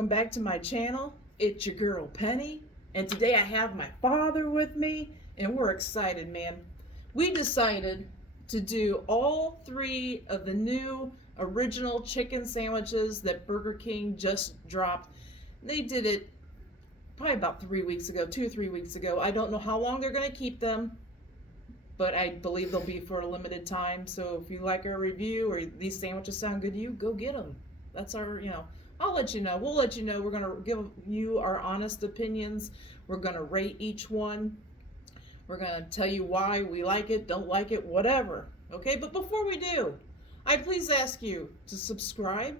welcome back to my channel. It's your girl Penny, and today I have my father with me, and we're excited, man. We decided to do all three of the new original chicken sandwiches that Burger King just dropped. They did it probably about 3 weeks ago, 2 or 3 weeks ago. I don't know how long they're going to keep them, but I believe they'll be for a limited time. So if you like our review or these sandwiches sound good to you, go get them. That's our, I'll let you know. We'll let you know. We're going to give you our honest opinions. We're going to rate each one. We're going to tell you why we like it, don't like it, whatever. Okay, but before we do, I please ask you to subscribe.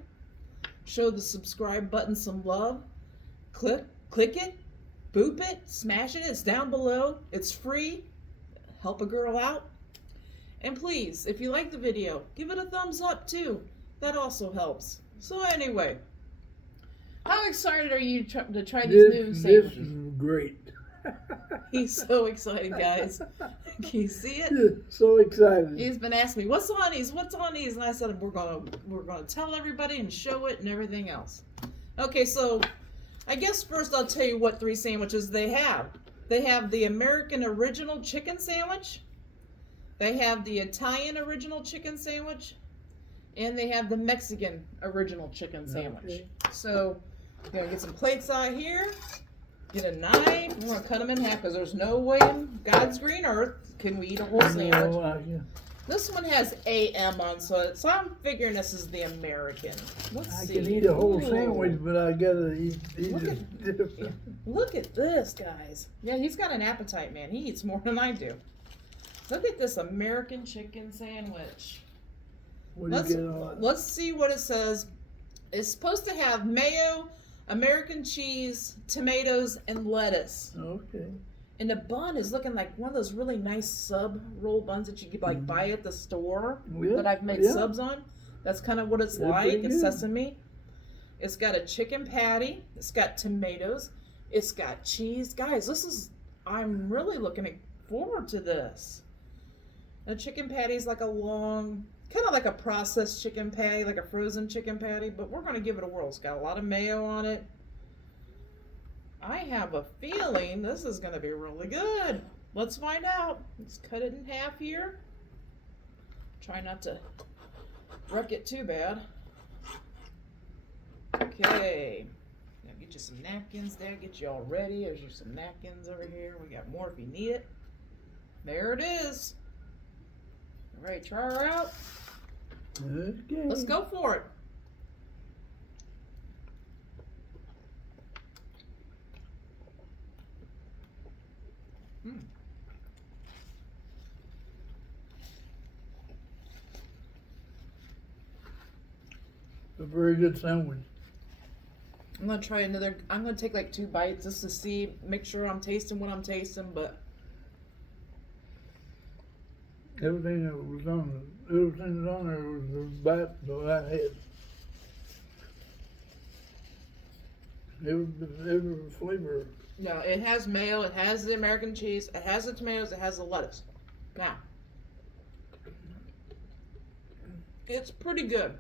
Show the subscribe button some love. Click it, boop it, smash it. It's down below. It's free. Help a girl out. And please, if you like the video, give it a thumbs up too. That also helps. So anyway, how excited are you to try these new sandwiches? This is great. He's so excited, guys. Can you see it? Yeah, so excited. He's been asking me, "What's on these? What's on these?" And I said, "We're gonna tell everybody and show it and everything else." Okay, so I guess first I'll tell you what three sandwiches they have. They have the American Original Chicken Sandwich. They have the Italian Original Chicken Sandwich. And they have the Mexican Original Chicken Sandwich. Okay. So, you're gonna get some plates out here. Get a knife. We're gonna cut them in half because there's no way in God's green earth can we eat a whole sandwich. No, This one has AM on, so I'm figuring this is the American. Let's I see. can eat a whole Ooh. sandwich, but I gotta eat Look it. at, look at this, guys. Yeah, he's got an appetite, man. He eats more than I do. Look at this American chicken sandwich. What do you get on? Let's see what it says. It's supposed to have mayo, American cheese, tomatoes, and lettuce. Okay. And the bun is looking like one of those really nice sub roll buns that you could like buy at the store Yeah, that I've made yeah. subs on. That's kind of what it's They're like. pretty It's good. sesame. It's got a chicken patty. It's got tomatoes. It's got cheese. Guys, I'm really looking forward to this. The chicken patty is like a long, kind of like a processed chicken patty, like a frozen chicken patty, but we're going to give it a whirl. It's got a lot of mayo on it. I have a feeling this is going to be really good. Let's find out. Let's cut it in half here. Try not to wreck it too bad. Okay. Now get you some napkins there. Get you all ready. There's some napkins over here. We got more if you need it. There it is. All right, try her out. Okay. Let's go for it. A very good sandwich. I'm gonna try another. I'm gonna take like 2 bites just to see, make sure I'm tasting what I'm tasting. But Everything that was on everything that was on there was the bite that I had. Every flavor. yeah, it has mayo. It has the American cheese. It has the tomatoes. It has the lettuce. Now, it's pretty good.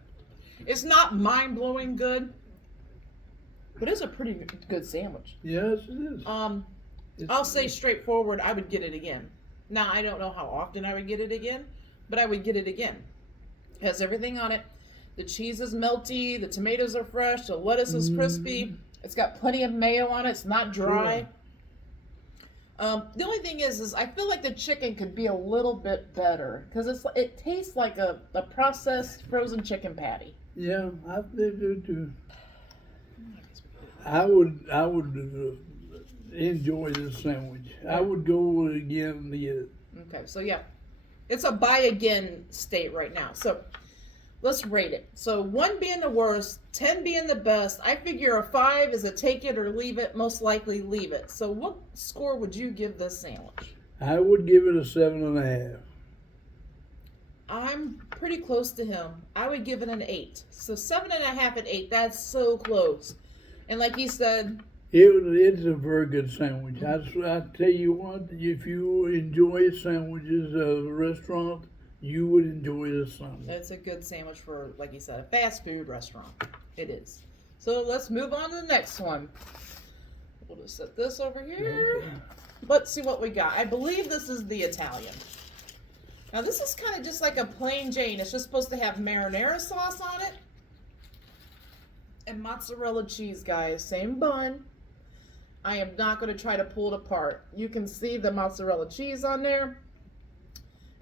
It's not mind-blowing good, but it's a pretty good sandwich. Yes, it is. I'll say straightforward, I would get it again. Now, I don't know how often I would get it again, but I would get it again. It has everything on it. The cheese is melty, the tomatoes are fresh, the lettuce is crispy. It's got plenty of mayo on it. It's not dry. The only thing is I feel like the chicken could be a little bit better because it tastes like a processed frozen chicken patty. Yeah, I do too. I would enjoy this sandwich. I would go again and get it. Okay, so yeah, it's a buy again state right now. So let's rate it. So 1 being the worst, 10 being the best. I figure a 5 is a take it or leave it. Most likely leave it. So what score would you give this sandwich? I would give it a 7.5. I'm pretty close to him. I would give it an 8. So 7.5 and 8. That's so close. And like he said, It's a very good sandwich. I tell you what, if you enjoy sandwiches at a restaurant, you would enjoy this sandwich. it's a good sandwich for, like you said, a fast food restaurant. It is. So let's move on to the next one. We'll just set this over here. Okay. Let's see what we got. I believe this is the Italian. Now this is kind of just like a plain Jane. It's just supposed to have marinara sauce on it. And mozzarella cheese, guys. Same bun. I am not going to try to pull it apart. You can see the mozzarella cheese on there.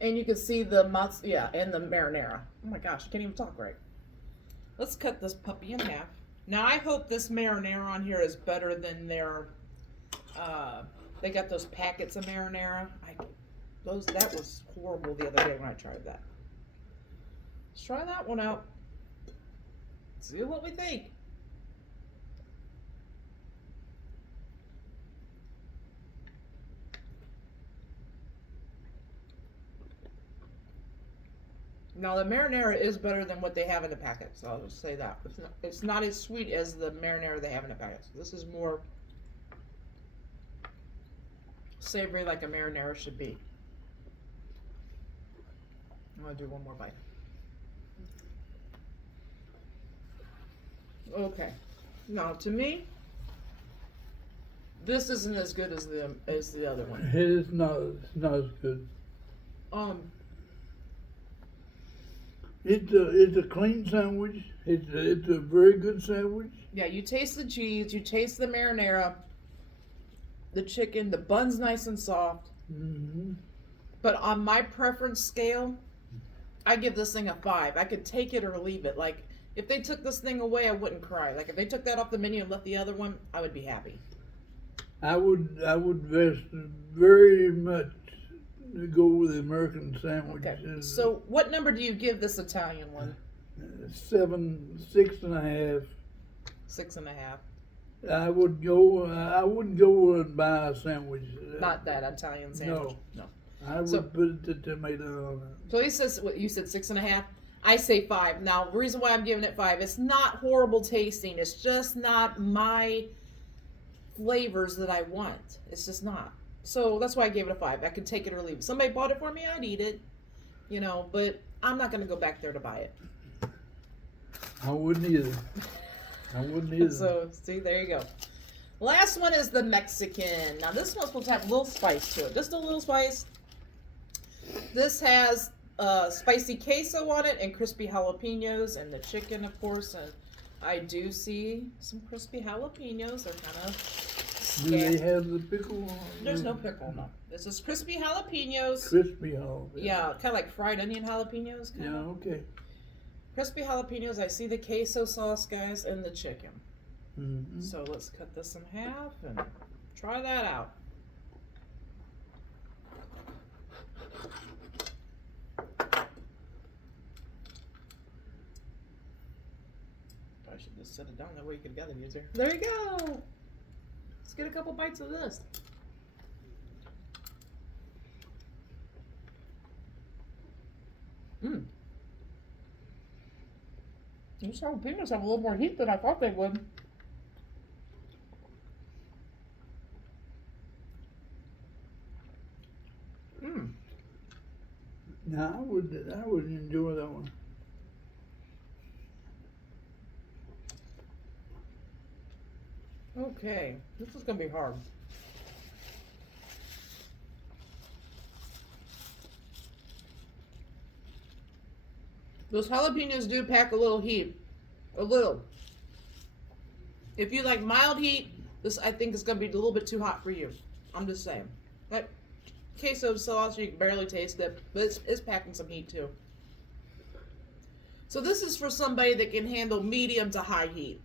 And you can see the and the marinara. Oh my gosh, I can't even talk right. Let's cut this puppy in half. Now I hope this marinara on here is better than their they got those packets of marinara. That was horrible the other day when I tried that. Let's try that one out. See what we think. Now the marinara is better than what they have in the packets. So I'll just say that. It's not as sweet as the marinara they have in the packets. This is more savory, like a marinara should be. I'm gonna do one more bite. Okay. Now to me, this isn't as good as the other one. It is not. It's not as good. It's a clean sandwich. It's a very good sandwich. Yeah, you taste the cheese, you taste the marinara, the chicken, the bun's nice and soft. Mm-hmm. But on my preference scale, I give this thing a 5. I could take it or leave it. Like, if they took this thing away, I wouldn't cry. Like, if they took that off the menu and left the other one, I would be happy. I would very much go with the American sandwich. Okay. So, what number do you give this Italian one? 6.5. 6.5. I wouldn't go and buy a sandwich. Not that Italian sandwich. No. I would put the tomato on it. So he says, what you said, 6.5. I say 5. Now, the reason why I'm giving it 5, it's not horrible tasting. It's just not my flavors that I want. It's just not. So that's why I gave it a 5. I could take it or leave it. Somebody bought it for me, I'd eat it. You know, but I'm not going to go back there to buy it. I wouldn't either. So, see, there you go. Last one is the Mexican. Now, this one's supposed to have a little spice to it. Just a little spice. This has spicy queso on it and crispy jalapenos and the chicken, of course. And I do see some crispy jalapenos. They're kind of Do they have the pickle on? There's no pickle, no. This is crispy jalapenos. Crispy jalapenos. Yeah, kind of like fried onion jalapenos. Kinda. Yeah, okay. Crispy jalapenos. I see the queso sauce, guys, and the chicken. Mm-hmm. So let's cut this in half and try that out. I should just set it down that way you can gather these here. There you go. Let's get a couple bites of this. These jalapenos have a little more heat than I thought they would. Now I would enjoy that one. Okay, this is gonna be hard. Those jalapenos do pack a little heat. A little. If you like mild heat, this I think is gonna be a little bit too hot for you. I'm just saying. That queso sauce, you can barely taste it, but it's packing some heat too. So this is for somebody that can handle medium to high heat.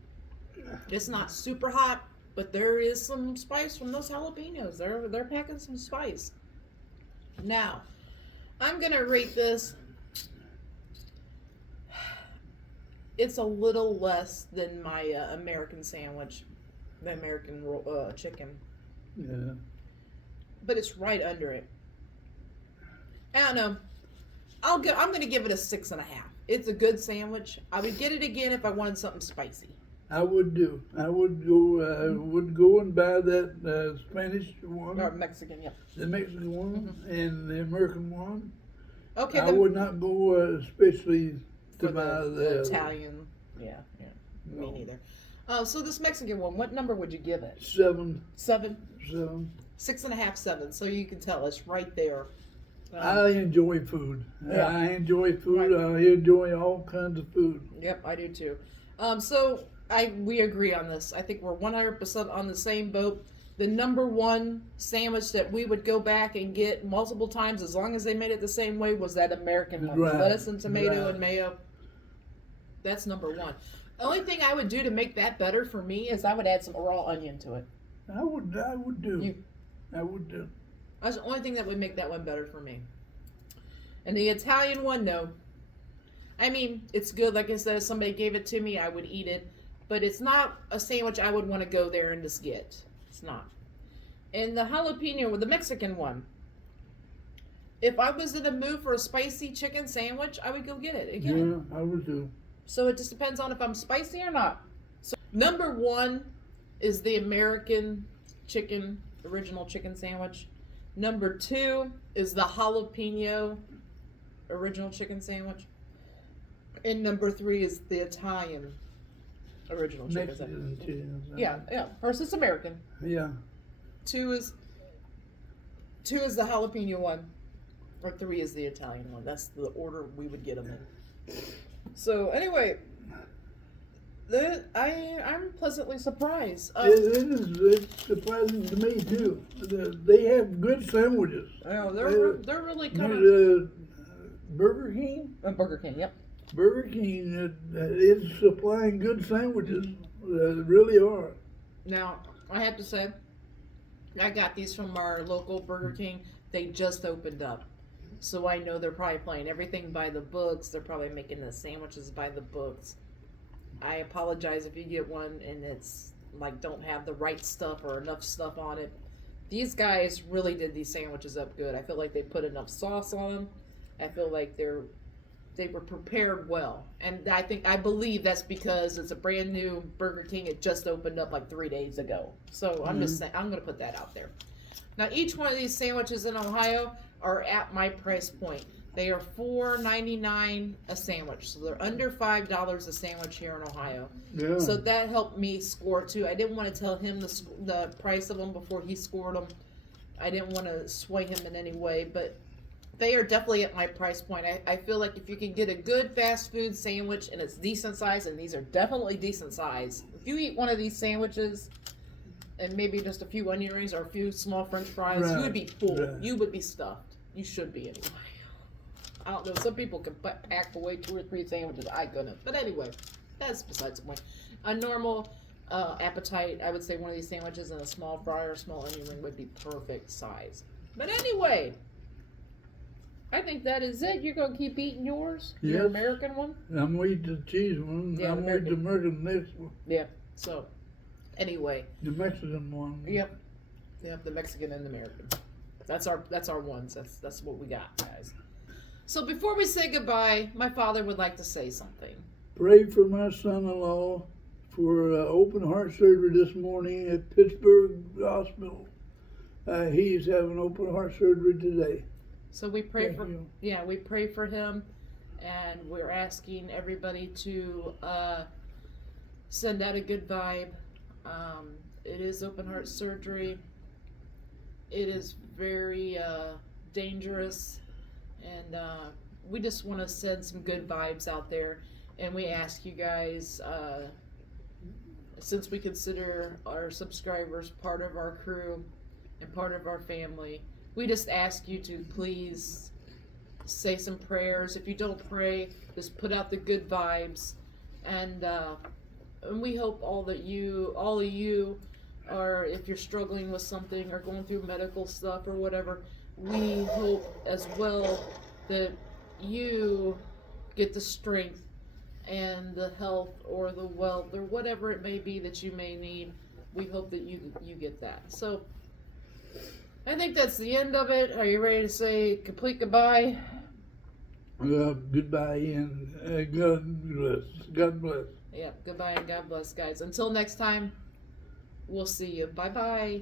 It's not super hot, but there is some spice from those jalapenos. They're packing some spice. Now, I'm gonna rate this. It's a little less than my American sandwich, the American chicken. Yeah. But it's right under it. I don't know. I'm gonna give it a 6.5. It's a good sandwich. I would get it again if I wanted something spicy. I would do. I would go and buy that Spanish one, Or Mexican, yeah. the Mexican one, and the American one. Okay. I would not go especially to for buy the the Italian. Yeah. Me No. neither. So this Mexican one, what number would you give it? 7, 7, 7. 6.5, 7. So you can tell it's right there. I enjoy food. Yeah. I enjoy food. I enjoy all kinds of food. Yep, I do too. So we agree on this. I think we're 100% on the same boat. The number one sandwich that we would go back and get multiple times, as long as they made it the same way, was that American one. Right, Lettuce and tomato right. and mayo. That's number one. The only thing I would do to make that better for me is I would add some raw onion to it. I would do. You- I would do. That's the only thing that would make that one better for me. And the Italian one, no. I mean, it's good. Like I said, if somebody gave it to me, I would eat it. But it's not a sandwich I would want to go there and just get. It's not. And the jalapeno with the Mexican one. If I was in a mood for a spicy chicken sandwich, I would go get it again. Yeah, I would do. So it just depends on if I'm spicy or not. So number one is the American chicken, original chicken sandwich. Number two is the jalapeno original chicken sandwich. And number three is the Italian original chicken sandwich. Mexican too. Yeah. First it's American. Yeah. Two is the jalapeno one. Or three is the Italian one. That's the order we would get them in. So anyway, I'm pleasantly surprised. It's surprising to me too. They have good sandwiches. They're really coming. Burger King. Burger King, yep. Burger King is supplying good sandwiches. They really are. Now I have to say, I got these from our local Burger King. They just opened up, so I know they're probably playing everything by the books. They're probably making the sandwiches by the books. I apologize if you get one and it's like don't have the right stuff or enough stuff on it. These guys really did these sandwiches up good. I feel like they put enough sauce on them. I feel like they were prepared well, and I believe that's because it's a brand new Burger King. It just opened up like 3 days ago. So I'm just saying, I'm going to put that out there. Now each one of these sandwiches in Ohio are at my price point. They are $4.99 a sandwich, so they're under $5 a sandwich here in Ohio. Yeah. So that helped me score too. I didn't want to tell him the price of them before he scored them. I didn't want to sway him in any way, but they are definitely at my price point. I feel like if you can get a good fast food sandwich and it's decent size, and these are definitely decent size. If you eat one of these sandwiches and maybe just a few onion rings or a few small French fries, Right. you would be full. Right. You would be stuffed. You should be anyway. I don't know. Some people can pack away 2 or 3 sandwiches. I couldn't. But anyway, that's besides the point. A normal appetite, I would say one of these sandwiches and a small fry or a small onion ring would be perfect size. But anyway, I think that is it. You're going to keep eating yours? Yes. Your American one? I'm waiting the cheese one. Yeah, I'm waiting the American next one. Yeah. So, anyway. The Mexican one. Yep. The Mexican and the American. That's our ones. That's what we got, guys. So before we say goodbye, my father would like to say something. Pray for my son-in-law for open heart surgery this morning at Pittsburgh Hospital. He's having open heart surgery today. So we pray Thank for you. we pray for him, and we're asking everybody to send out a good vibe. It is open heart surgery. It is very dangerous, and we just want to send some good vibes out there. And we ask you guys, since we consider our subscribers part of our crew and part of our family, we just ask you to please say some prayers. If you don't pray, just put out the good vibes, and we hope all of you or if you're struggling with something or going through medical stuff or whatever, we hope as well that you get the strength and the health or the wealth or whatever it may be that you may need. We hope that you get that. So I think that's the end of it. Are you ready to say complete goodbye? Goodbye and God bless. God bless. Yeah, goodbye and God bless, guys. Until next time, we'll see you. Bye-bye.